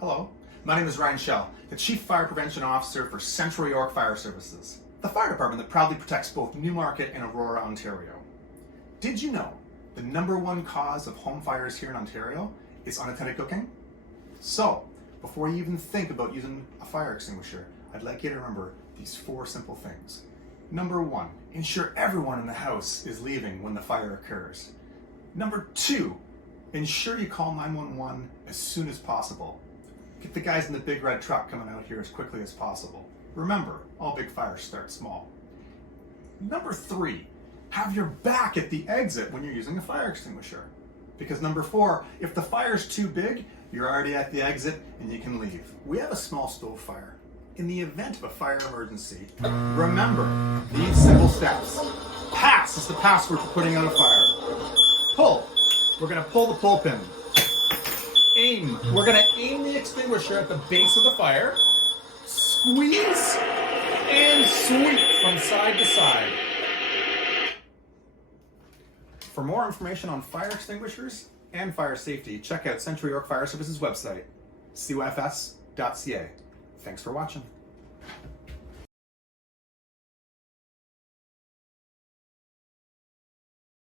Hello, my name is Ryan Schell, the Chief Fire Prevention Officer for Central York Fire Services, the fire department that proudly protects both Newmarket and Aurora, Ontario. Did you know the #1 cause of home fires here in Ontario is unattended cooking? So, before you even think about using a fire extinguisher, I'd like you to remember these 4 simple things. #1, ensure everyone in the house is leaving when the fire occurs. #2, ensure you call 911 as soon as possible. Get the guys in the big red truck coming out here as quickly as possible. Remember, all big fires start small. #3, have your back at the exit when you're using a fire extinguisher. Because #4, if the fire's too big, you're already at the exit and you can leave. We have a small stove fire. In the event of a fire emergency, remember these simple steps. P.A.S.S is the password for putting out a fire. Pull. We're going to pull the pull pin. Aim. We're going to aim the extinguisher at the base of the fire. Squeeze and sweep from side to side. For more information on fire extinguishers and fire safety, check out Central York Fire Services website, cofs.ca. Thanks for watching.